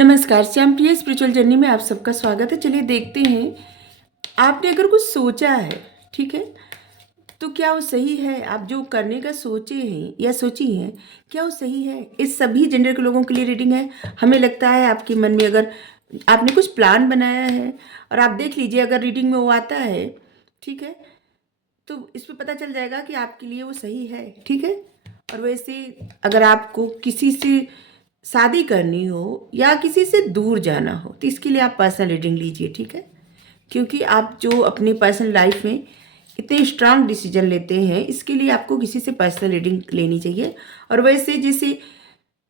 नमस्कार, श्याम प्रिया spiritual journey में आप सबका स्वागत है। चलिए देखते हैं, आपने अगर कुछ सोचा है, ठीक है, तो क्या वो सही है? आप जो करने का सोचे हैं या सोची हैं, क्या वो सही है? इस सभी जेंडर के लोगों के लिए रीडिंग है। हमें लगता है आपके मन में अगर आपने कुछ प्लान बनाया है और आप देख लीजिए अगर रीडिंग में वो आता है, ठीक है, तो इस पे पता चल जाएगा कि आपके लिए वो सही है, ठीक है। और वैसे अगर आपको किसी से शादी करनी हो या किसी से दूर जाना हो तो इसके लिए आप पर्सनल रीडिंग लीजिए, ठीक है। क्योंकि आप जो अपनी पर्सनल लाइफ में इतने स्ट्रांग डिसीजन लेते हैं, इसके लिए आपको किसी से पर्सनल रीडिंग लेनी चाहिए। और वैसे जैसे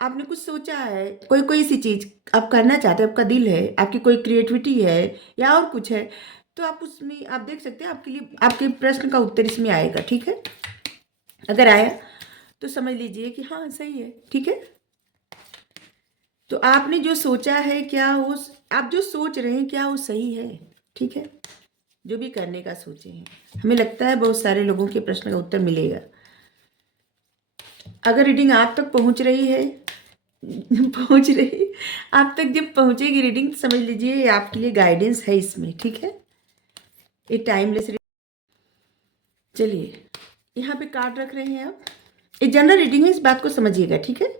आपने कुछ सोचा है, कोई कोई सी चीज़ आप करना चाहते हैं, आपका दिल है, आपकी कोई क्रिएटिविटी है या और कुछ है, तो आप उसमें आप देख सकते हैं आपके लिए आपके प्रश्न का उत्तर इसमें आएगा, ठीक है। अगर आया तो समझ लीजिए कि हाँ सही है, ठीक है। तो आपने जो सोचा है क्या वो, आप जो सोच रहे हैं क्या वो सही है, ठीक है। जो भी करने का सोचे हैं, हमें लगता है बहुत सारे लोगों के प्रश्न का उत्तर मिलेगा। अगर रीडिंग आप तक पहुंच रही है पहुंच रही आप तक जब पहुंचेगी रीडिंग, तो समझ लीजिए ये आपके लिए गाइडेंस है इसमें, ठीक है। ये टाइमलेस। चलिए यहाँ पे कार्ड रख रहे हैं आप। ये जनरल रीडिंग है, इस बात को समझिएगा, ठीक है।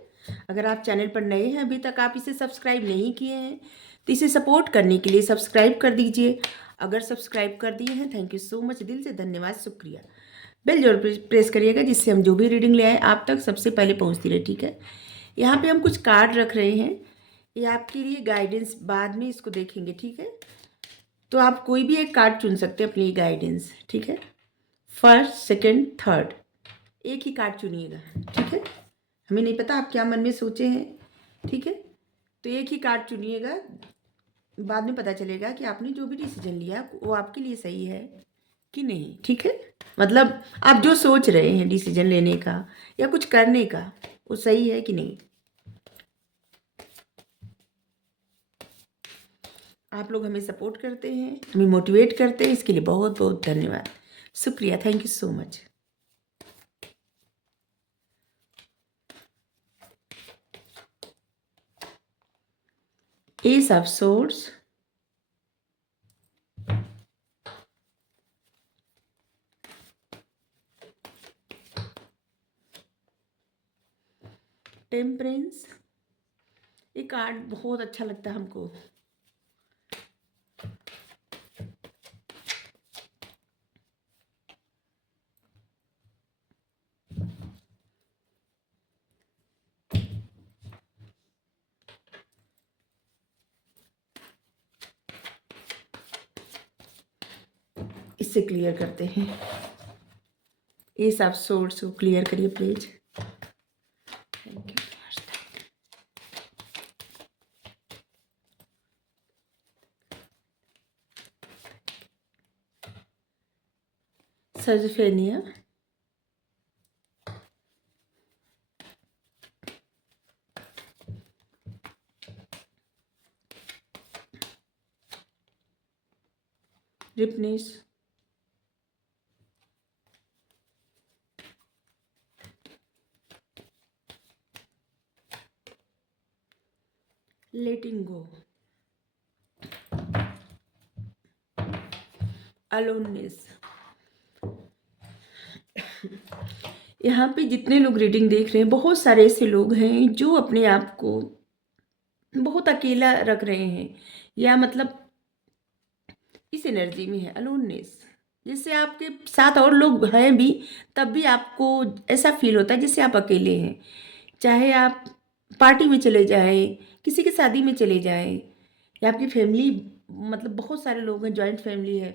अगर आप चैनल पर नए हैं, अभी तक आप इसे सब्सक्राइब नहीं किए हैं, तो इसे सपोर्ट करने के लिए सब्सक्राइब कर दीजिए। अगर सब्सक्राइब कर दिए हैं, थैंक यू सो मच, दिल से धन्यवाद, शुक्रिया। बेल जरूर प्रेस करिएगा, जिससे हम जो भी रीडिंग ले आए आप तक सबसे पहले पहुंचती रहे, ठीक है। यहाँ पे हम कुछ कार्ड रख रहे हैं, ये आपके लिए गाइडेंस, बाद में इसको देखेंगे, ठीक है। तो आप कोई भी एक कार्ड चुन सकते हैं अपनी गाइडेंस, ठीक है। फर्स्ट, सेकेंड, थर्ड, एक ही कार्ड चुनिएगा, ठीक है। हमें नहीं पता आप क्या मन में सोचे हैं, ठीक है। तो एक ही कार्ड चुनिएगा, बाद में पता चलेगा कि आपने जो भी डिसीजन लिया वो आपके लिए सही है कि नहीं, ठीक है। मतलब आप जो सोच रहे हैं डिसीजन लेने का या कुछ करने का, वो सही है कि नहीं। आप लोग हमें सपोर्ट करते हैं, हमें मोटिवेट करते हैं, इसके लिए बहुत बहुत धन्यवाद, शुक्रिया, thank you so much. Ace of swords, temperance. ये कार्ड बहुत अच्छा लगता है हमको। इससे क्लियर करते हैं, एस ऑफ सोर्ड्स को क्लियर करिए प्लीज। Thank you. सर्जफेनिया, रिपनेस, लेटिंग गो, अलोननेस। यहाँ पे जितने लोग रीडिंग देख रहे हैं, बहुत सारे ऐसे लोग हैं जो अपने आप को बहुत अकेला रख रहे हैं, या मतलब इस एनर्जी में है अलोननेस। जिससे आपके साथ और लोग हैं भी, तब भी आपको ऐसा फील होता है जैसे आप अकेले हैं। चाहे आप पार्टी में चले जाएं, किसी की शादी में चले जाएं, या आपकी फैमिली, मतलब बहुत सारे लोग हैं, जॉइंट फैमिली है,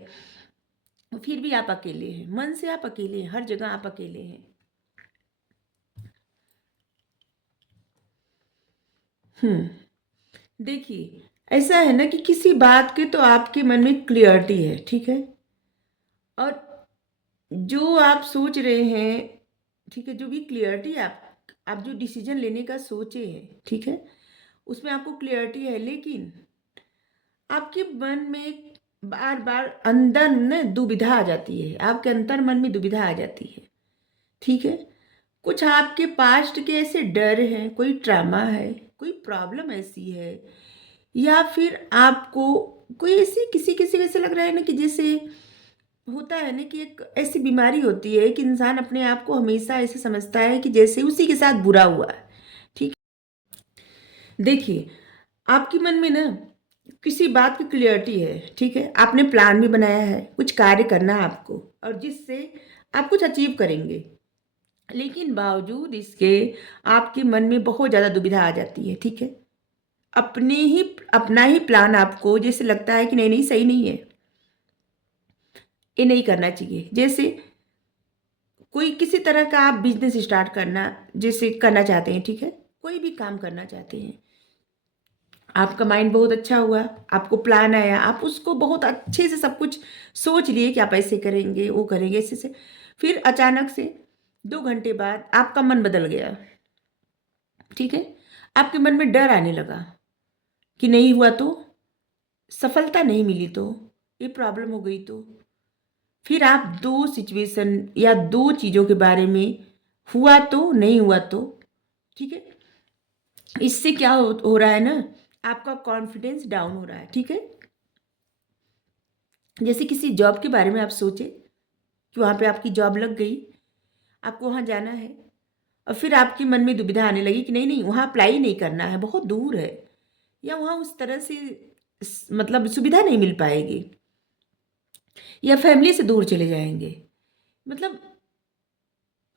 फिर भी आप अकेले हैं, मन से आप अकेले हैं, हर जगह आप अकेले हैं। देखिए ऐसा है ना कि किसी बात के तो आपके मन में क्लियरिटी है, ठीक है। और जो आप सोच रहे हैं, ठीक है, जो भी क्लियरिटी आप जो डिसीजन लेने का सोचे हैं, ठीक है, उसमें आपको क्लियरिटी है, लेकिन आपके मन में बार बार अंदर न दुविधा आ जाती है, आपके अंतर मन में दुविधा आ जाती है, ठीक है। कुछ आपके पास्ट के ऐसे डर हैं, कोई ट्रामा है, कोई प्रॉब्लम ऐसी है या फिर आपको कोई ऐसी किसी किसी को ऐसे लग रहा है ना कि जैसे होता है ना कि एक ऐसी बीमारी होती है कि इंसान अपने आप को हमेशा ऐसे समझता है कि जैसे उसी के साथ बुरा हुआ है। ठीक है, देखिए आपके मन में ना किसी बात की क्लियरिटी है, ठीक है, आपने प्लान भी बनाया है, कुछ कार्य करना है आपको और जिससे आप कुछ अचीव करेंगे, लेकिन बावजूद इसके आपके मन में बहुत ज़्यादा दुविधा आ जाती है। ठीक है, अपने ही अपना ही प्लान आपको जैसे लगता है कि नहीं नहीं सही नहीं है, ये नहीं करना चाहिए। जैसे कोई किसी तरह का आप बिजनेस स्टार्ट करना जैसे करना चाहते हैं, ठीक है, कोई भी काम करना चाहते हैं, आपका माइंड बहुत अच्छा हुआ, आपको प्लान आया, आप उसको बहुत अच्छे से सब कुछ सोच लिए कि आप ऐसे करेंगे वो करेंगे ऐसे से, फिर अचानक से 2 घंटे बाद आपका मन बदल गया। ठीक है, आपके मन में डर आने लगा कि नहीं हुआ तो, सफलता नहीं मिली तो, ये प्रॉब्लम हो गई तो, फिर आप दो सिचुएशन या दो चीज़ों के बारे में, हुआ तो नहीं हुआ तो, ठीक है, इससे क्या हो रहा है ना, आपका कॉन्फिडेंस डाउन हो रहा है। ठीक है, जैसे किसी जॉब के बारे में आप सोचे कि वहाँ पे आपकी जॉब लग गई, आपको वहाँ जाना है और फिर आपके मन में दुविधा आने लगी कि नहीं नहीं वहाँ अप्लाई नहीं करना है, बहुत दूर है, या वहाँ उस तरह से मतलब सुविधा नहीं मिल पाएगी, या फैमिली से दूर चले जाएंगे, मतलब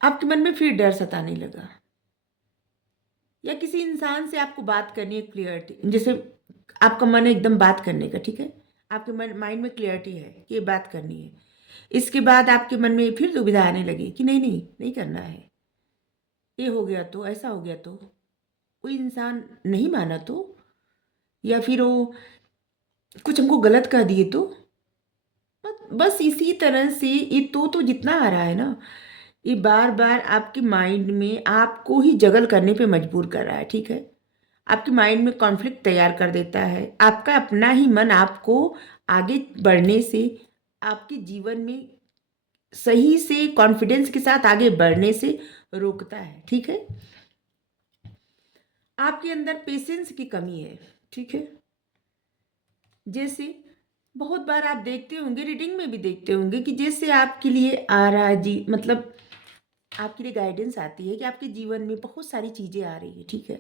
आपके मन में फिर डर सताने लगा, या किसी इंसान से आपको बात करनी है क्लियरिटी, जैसे आपका मन है एकदम बात करने का, ठीक है, आपके मन माइंड में क्लियरिटी है कि ये बात करनी है, इसके बाद आपके मन में फिर दुविधा आने लगी कि नहीं नहीं नहीं करना है, ये हो गया तो, ऐसा हो गया तो, कोई इंसान नहीं माना तो, या फिर वो कुछ हमको गलत कह दिए तो, बस इसी तरह से ये तो जितना आ रहा है ना, ये बार बार आपके माइंड में आपको ही जगल करने पे मजबूर कर रहा है। ठीक है, आपके माइंड में कॉन्फ्लिक्ट तैयार कर देता है, आपका अपना ही मन आपको आगे बढ़ने से, आपके जीवन में सही से कॉन्फिडेंस के साथ आगे बढ़ने से रोकता है। ठीक है, आपके अंदर पेशेंस की कमी है। ठीक है, जैसे बहुत बार आप देखते होंगे, रीडिंग में भी देखते होंगे कि जैसे आपके लिए आ रहा है जी, मतलब आपके लिए गाइडेंस आती है कि आपके जीवन में बहुत सारी चीज़ें आ रही है। ठीक है,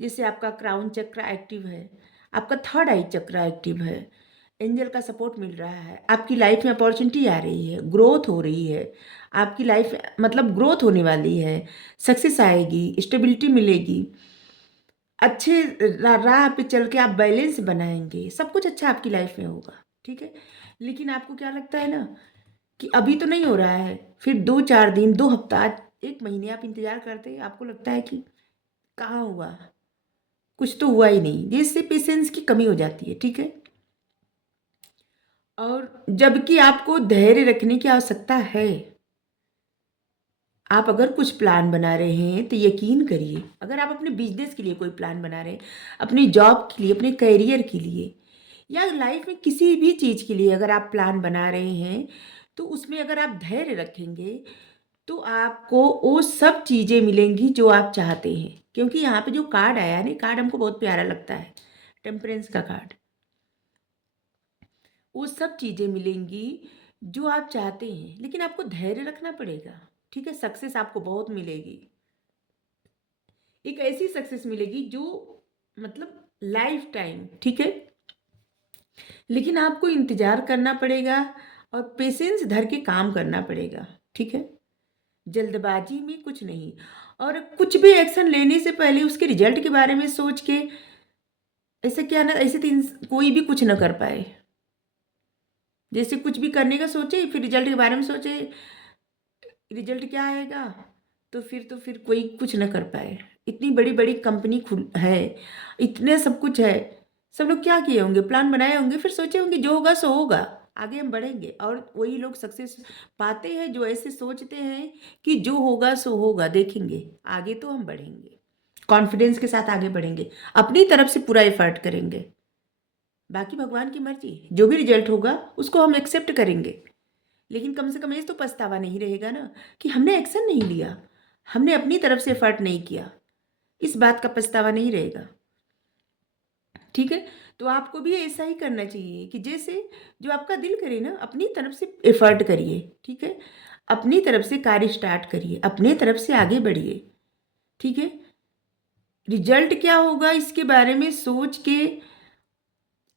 जैसे आपका क्राउन चक्र एक्टिव है, आपका थर्ड आई चक्र एक्टिव है, एंजल का सपोर्ट मिल रहा है, आपकी लाइफ में अपॉर्चुनिटी आ रही है, ग्रोथ हो रही है, आपकी लाइफ मतलब ग्रोथ होने वाली है, सक्सेस आएगी, स्टेबिलिटी मिलेगी, अच्छे राह पे चल के आप बैलेंस बनाएंगे, सब कुछ अच्छा आपकी लाइफ में होगा। ठीक है, लेकिन आपको क्या लगता है ना कि अभी तो नहीं हो रहा है, फिर 2-4 दिन, 2 हफ्ता, 1 महीने आप इंतजार करते हैं, आपको लगता है कि कहाँ हुआ, कुछ तो हुआ ही नहीं, जिससे पेशेंस की कमी हो जाती है। ठीक है, और जबकि आपको धैर्य रखने की आवश्यकता है, आप अगर कुछ प्लान बना रहे हैं तो यकीन करिए, अगर आप अपने बिजनेस के लिए कोई प्लान बना रहे हैं, अपनी जॉब के लिए, अपने करियर के लिए, या लाइफ में किसी भी चीज़ के लिए अगर आप प्लान बना रहे हैं, तो उसमें अगर आप धैर्य रखेंगे तो आपको वो सब चीज़ें मिलेंगी जो आप चाहते हैं। क्योंकि यहाँ पे जो कार्ड आया है ना, कार्ड हमको बहुत प्यारा लगता है, टेम्परेंस का कार्ड, वो सब चीज़ें मिलेंगी जो आप चाहते हैं, लेकिन आपको धैर्य रखना पड़ेगा। ठीक है, सक्सेस आपको बहुत मिलेगी, एक ऐसी सक्सेस मिलेगी जो मतलब लाइफ टाइम। ठीक है, लेकिन आपको इंतज़ार करना पड़ेगा और पेशेंस धर के काम करना पड़ेगा। ठीक है, जल्दबाजी में कुछ नहीं, और कुछ भी एक्शन लेने से पहले उसके रिजल्ट के बारे में सोच के, ऐसे क्या ना, ऐसे तो कोई भी कुछ ना कर पाए, जैसे कुछ भी करने का सोचे फिर रिजल्ट के बारे में सोचे, रिजल्ट क्या आएगा, तो फिर कोई कुछ ना कर पाए। इतनी बड़ी बड़ी कंपनी खुल है, इतने सब कुछ है, सब लोग क्या किए होंगे, प्लान बनाए होंगे, फिर सोचे होंगे जो होगा सो होगा, आगे हम बढ़ेंगे। और वही लोग सक्सेस पाते हैं जो ऐसे सोचते हैं कि जो होगा सो होगा, देखेंगे आगे तो हम बढ़ेंगे, कॉन्फिडेंस के साथ आगे बढ़ेंगे, अपनी तरफ से पूरा एफर्ट करेंगे, बाकी भगवान की मर्जी, जो भी रिजल्ट होगा उसको हम एक्सेप्ट करेंगे। लेकिन कम से कम ये तो पछतावा नहीं रहेगा ना कि हमने एक्शन नहीं लिया, हमने अपनी तरफ से एफर्ट नहीं किया, इस बात का पछतावा नहीं रहेगा। ठीक है। तो आपको भी ऐसा ही करना चाहिए कि जैसे जो आपका दिल करे ना, अपनी तरफ से एफर्ट करिए, ठीक है। अपनी तरफ से कार्य स्टार्ट करिए, अपने तरफ से आगे बढ़िए, ठीक है। रिजल्ट क्या होगा इसके बारे में सोच के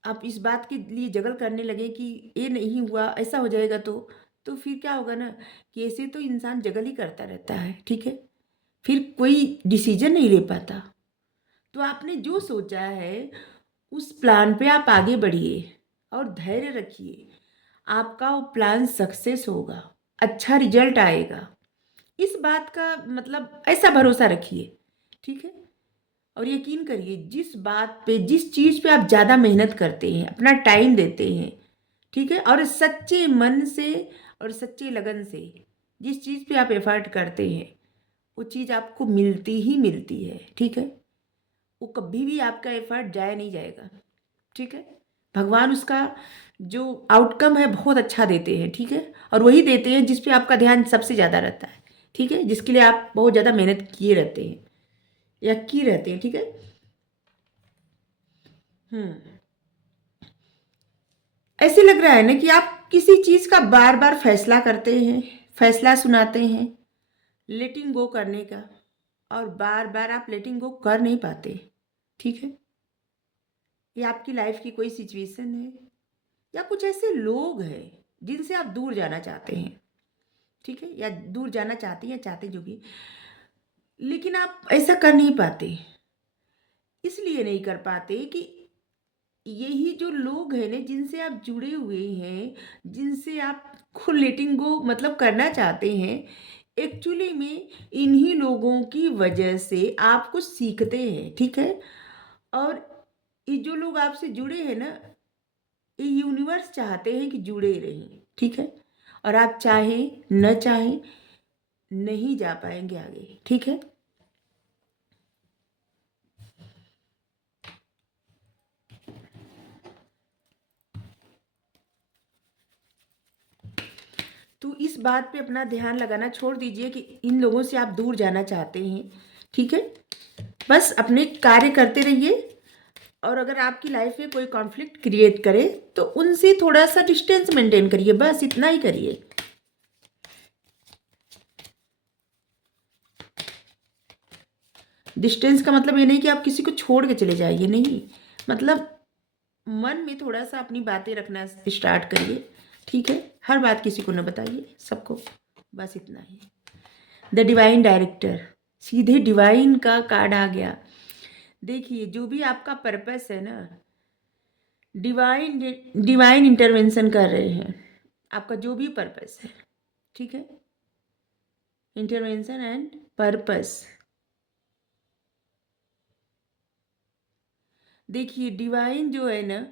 आप इस बात के लिए जगल करने लगे कि ये नहीं हुआ, ऐसा हो जाएगा, तो फिर क्या होगा ना कि ऐसे तो इंसान जगल ही करता रहता है, ठीक है। फिर कोई डिसीजन नहीं ले पाता। तो आपने जो सोचा है उस प्लान पे आप आगे बढ़िए और धैर्य रखिए। आपका वो प्लान सक्सेस होगा, अच्छा रिजल्ट आएगा। इस बात का मतलब ऐसा भरोसा रखिए, ठीक है। और यकीन करिए, जिस बात पे जिस चीज़ पे आप ज़्यादा मेहनत करते हैं, अपना टाइम देते हैं, ठीक है, और सच्चे मन से और सच्चे लगन से जिस चीज़ पे आप एफर्ट करते हैं, वो चीज़ आपको मिलती ही मिलती है, ठीक है। वो कभी भी आपका एफर्ट जाया नहीं जाएगा, ठीक है। भगवान उसका जो आउटकम है बहुत अच्छा देते हैं, ठीक है। और वही देते हैं जिस पे आपका ध्यान सबसे ज़्यादा रहता है, ठीक है, जिसके लिए आप बहुत ज़्यादा मेहनत किए रहते हैं या की रहते हैं, ठीक है। हम्म ऐसे लग रहा है ना कि आप किसी चीज़ का बार बार फैसला करते हैं, फैसला सुनाते हैं लेटिंग गो करने का, और बार बार आप लेटिंग गो कर नहीं पाते, ठीक है। ये आपकी लाइफ की कोई सिचुएशन है या कुछ ऐसे लोग हैं जिनसे आप दूर जाना चाहते हैं, ठीक है, या दूर जाना चाहते हैं या चाहते जो भी, लेकिन आप ऐसा कर नहीं पाते। इसलिए नहीं कर पाते कि यही जो लोग हैं ना जिनसे आप जुड़े हुए हैं, जिनसे आप को लेटिंग गो मतलब करना चाहते हैं, एक्चुअली में इन्हीं लोगों की वजह से आप कुछ सीखते हैं, ठीक है। और ये जो लोग आपसे जुड़े हैं ना, ये यूनिवर्स चाहते हैं कि जुड़े रहें, ठीक है। और आप चाहें न चाहें नहीं जा पाएंगे आगे, ठीक है। तो इस बात पे अपना ध्यान लगाना छोड़ दीजिए कि इन लोगों से आप दूर जाना चाहते हैं, ठीक है। बस अपने कार्य करते रहिए, और अगर आपकी लाइफ में कोई कॉन्फ्लिक्ट क्रिएट करे तो उनसे थोड़ा सा डिस्टेंस मेंटेन करिए, बस इतना ही करिए। डिस्टेंस का मतलब ये नहीं कि आप किसी को छोड़ के चले जाइए, नहीं, मतलब मन में थोड़ा सा अपनी बातें रखना स्टार्ट करिए, ठीक है। हर बात किसी को न बताइए, सबको, बस इतना ही। द डिवाइन डायरेक्टर, सीधे डिवाइन का कार्ड आ गया। देखिए, जो भी आपका पर्पस है ना, डिवाइन डिवाइन इंटरवेंशन कर रहे हैं, आपका जो भी पर्पस है, ठीक है। Intervention and purpose. देखिए, डिवाइन जो है ना,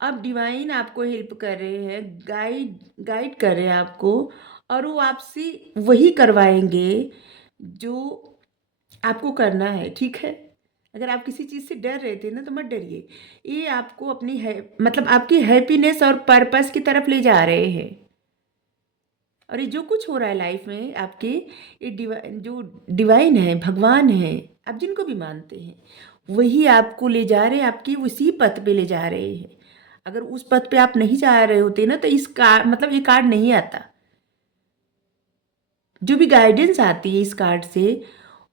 अब डिवाइन आपको हेल्प कर रहे हैं, गाइड गाइड कर रहे हैं आपको, और वो आपसे वही करवाएंगे जो आपको करना है, ठीक है। अगर आप किसी चीज़ से डर रहे थे ना, तो मत डरिए। ये आपको अपनी है मतलब आपकी हैप्पीनेस और पर्पस की तरफ ले जा रहे हैं। और ये जो कुछ हो रहा है लाइफ में आपके, ये जो डिवाइन है, भगवान है, आप जिनको भी मानते हैं, वही आपको ले जा रहे हैं, आपकी उसी पथ पे ले जा रहे हैं। अगर उस पथ पे आप नहीं जा रहे होते ना, तो इस कार्ड मतलब ये कार्ड नहीं आता। जो भी गाइडेंस आती है इस कार्ड से,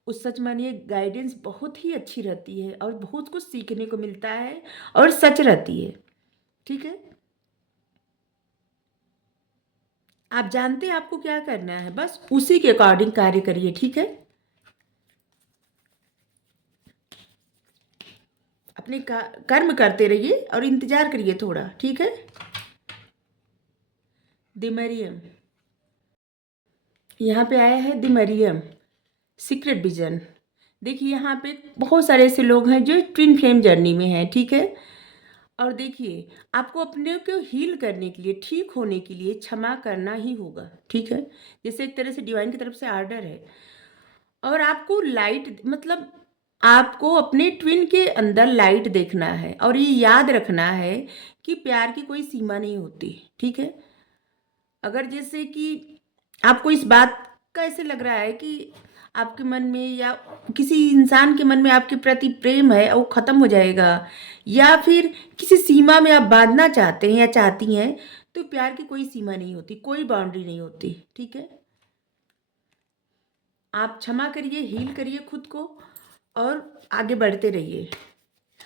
उस सच मानिए गाइडेंस बहुत ही अच्छी रहती है और बहुत कुछ सीखने को मिलता है और सच रहती है, ठीक है। आप जानते हैं आपको क्या करना है, बस उसी के अकॉर्डिंग कार्य करिए, ठीक है। अपने कर्म करते रहिए और इंतजार करिए थोड़ा, ठीक है। दिमरियम, यहाँ पे आया है दिमरियम, सीक्रेट विजन। देखिए, यहाँ पे बहुत सारे ऐसे लोग हैं जो ट्विन फ्लेम जर्नी में हैं, ठीक है। और देखिए, आपको अपने को हील करने के लिए, ठीक होने के लिए क्षमा करना ही होगा, ठीक है। जैसे एक तरह से डिवाइन की तरफ से आर्डर है। और आपको लाइट मतलब आपको अपने ट्विन के अंदर लाइट देखना है, और ये याद रखना है कि प्यार की कोई सीमा नहीं होती, ठीक है। अगर जैसे कि आपको इस बात का ऐसे लग रहा है कि आपके मन में या किसी इंसान के मन में आपके प्रति प्रेम है वो ख़त्म हो जाएगा, या फिर किसी सीमा में आप बांधना चाहते हैं या चाहती हैं, तो प्यार की कोई सीमा नहीं होती, कोई बाउंड्री नहीं होती, ठीक है। आप क्षमा करिए, हील करिए खुद को और आगे बढ़ते रहिए।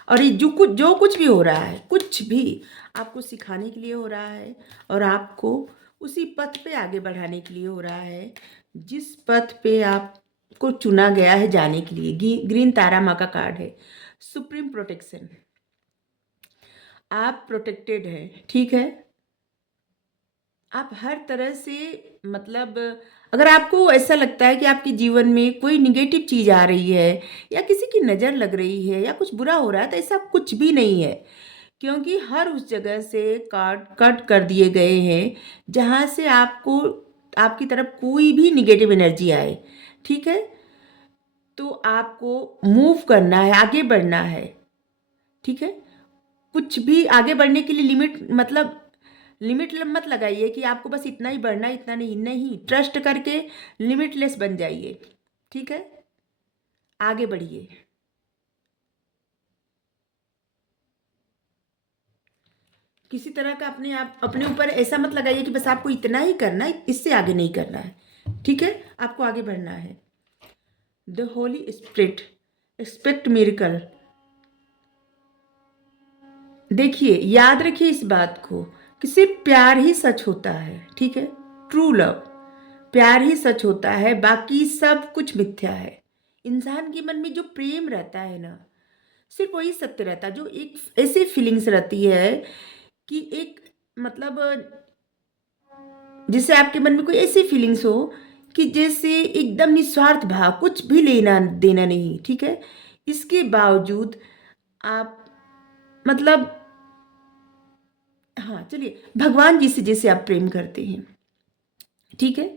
और ये जो कुछ भी हो रहा है, कुछ भी आपको सिखाने के लिए हो रहा है और आपको उसी पथ पे आगे बढ़ाने के लिए हो रहा है जिस पथ पे आपको चुना गया है जाने के लिए। ग्रीन तारा माँ का कार्ड है, सुप्रीम प्रोटेक्शन। आप प्रोटेक्टेड हैं, ठीक है। आप हर तरह से, मतलब अगर आपको ऐसा लगता है कि आपके जीवन में कोई निगेटिव चीज़ आ रही है या किसी की नज़र लग रही है या कुछ बुरा हो रहा है, तो ऐसा कुछ भी नहीं है, क्योंकि हर उस जगह से कार्ड कट कर दिए गए हैं जहाँ से आपको आपकी तरफ कोई भी निगेटिव एनर्जी आए, ठीक है। तो आपको मूव करना है, आगे बढ़ना है, ठीक है। कुछ भी आगे बढ़ने के लिए लिमिट मत लगाइए कि आपको बस इतना ही बढ़ना, इतना नहीं, नहीं, ट्रस्ट करके लिमिटलेस बन जाइए, ठीक है। आगे बढ़िए। किसी तरह का अपने ऊपर ऐसा मत लगाइए कि बस आपको इतना ही करना है, इससे आगे नहीं करना है, ठीक है। आपको आगे बढ़ना है। The Holi spirit expect miracle. देखिए, याद रखिए इस बात को कि सिर्फ प्यार ही सच होता है, ठीक है। ट्रू लव, प्यार ही सच होता है, बाकी सब कुछ मिथ्या है। इंसान के मन में जो प्रेम रहता है ना, सिर्फ वही सत्य रहता है। जो एक ऐसी फीलिंग्स रहती है कि एक, मतलब जैसे आपके मन में कोई ऐसी फीलिंग्स हो कि जैसे एकदम निस्वार्थ भाव, कुछ भी लेना देना नहीं, ठीक है। इसके बावजूद आप, मतलब, हाँ चलिए, भगवान जी से जैसे आप प्रेम करते हैं, ठीक है,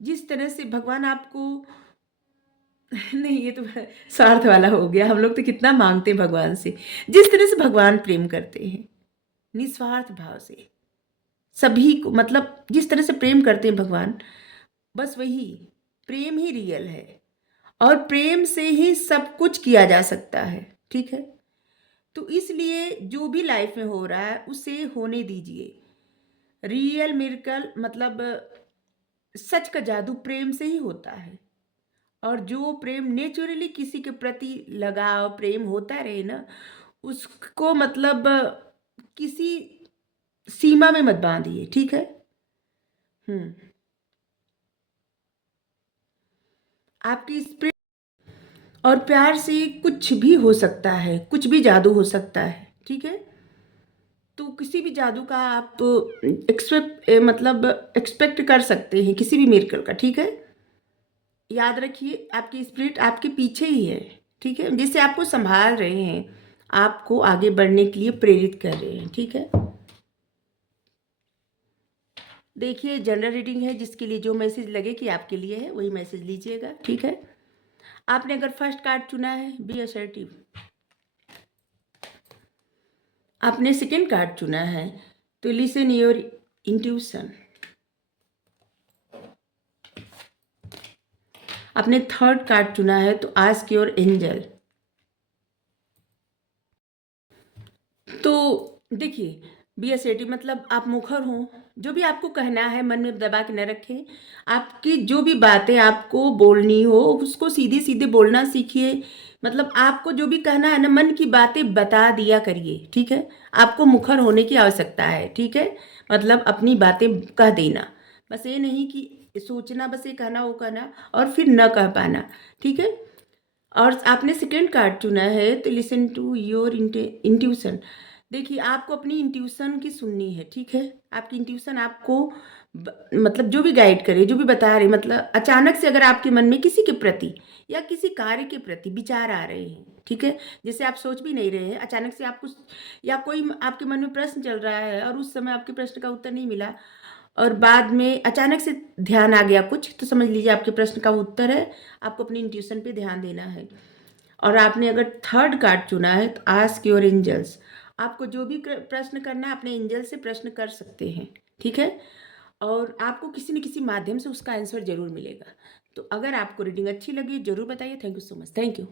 जिस तरह से भगवान आपको नहीं, ये तो स्वार्थ वाला हो गया। हम लोग तो कितना मांगते हैं भगवान से। जिस तरह से भगवान प्रेम करते हैं निस्वार्थ भाव से सभी को, मतलब जिस तरह से प्रेम करते हैं भगवान, बस वही प्रेम ही रियल है। और प्रेम से ही सब कुछ किया जा सकता है, ठीक है। तो इसलिए जो भी लाइफ में हो रहा है उसे होने दीजिए। रियल मिरेकल, मतलब सच का जादू प्रेम से ही होता है। और जो प्रेम नेचुरली किसी के प्रति लगाव प्रेम होता रहे ना, उसको, मतलब किसी सीमा में मत बांधिए, ठीक है। हम्म आपकी स्प्रिट और प्यार से कुछ भी हो सकता है, कुछ भी जादू हो सकता है, ठीक है। तो किसी भी जादू का आप एक्सपेक्ट कर सकते हैं, किसी भी मिरेकल का, ठीक है। याद रखिए, आपकी स्पिरिट आपके पीछे ही है, ठीक है, जिससे आपको संभाल रहे हैं, आपको आगे बढ़ने के लिए प्रेरित कर रहे हैं, ठीक है। देखिए, जनरल रीडिंग है, जिसके लिए जो मैसेज लगे कि आपके लिए है वही मैसेज लीजिएगा, ठीक है। आपने अगर फर्स्ट कार्ड चुना है, बी असर्टिव। आपने सेकेंड कार्ड चुना है, तो लिसन योर इंट्यूशन। आपने थर्ड कार्ड चुना है, तो आस्क योर एंजल। तो देखिए, बी असर्टिव मतलब आप मुखर हों, जो भी आपको कहना है मन में दबा के न रखें। आपकी जो भी बातें आपको बोलनी हो उसको सीधे सीधे बोलना सीखिए। मतलब आपको जो भी कहना है ना, मन की बातें बता दिया करिए, ठीक है। आपको मुखर होने की आवश्यकता है, ठीक है। मतलब अपनी बातें कह देना, बस ये नहीं कि सोचना, बस ये कहना वो कहना और फिर न कह पाना, ठीक है। और आपने सेकेंड कार्ड चुना है, तो लिसन टू योर इंट्यूशन। देखिए, आपको अपनी इंट्यूशन की सुननी है, ठीक है। आपकी इंट्यूशन आपको मतलब जो भी गाइड करे, जो भी बता रहे, मतलब अचानक से अगर आपके मन में किसी के प्रति या किसी कार्य के प्रति विचार आ रहे हैं, ठीक है, जैसे आप सोच भी नहीं रहे हैं, अचानक से आपको या कोई आपके मन में प्रश्न चल रहा है और उस समय आपके प्रश्न का उत्तर नहीं मिला और बाद में अचानक से ध्यान आ गया कुछ, तो समझ लीजिए आपके प्रश्न का उत्तर है। आपको अपनी इंट्यूशन पे ध्यान देना है। और आपने अगर थर्ड कार्ड चुना है, तो आस्क योर एंजल्स। आपको जो भी प्रश्न करना है अपने एंजल से प्रश्न कर सकते हैं, ठीक है। और आपको किसी न किसी माध्यम से उसका आंसर जरूर मिलेगा। तो अगर आपको रीडिंग अच्छी लगी ज़रूर बताइए। Thank you so much. Thank you.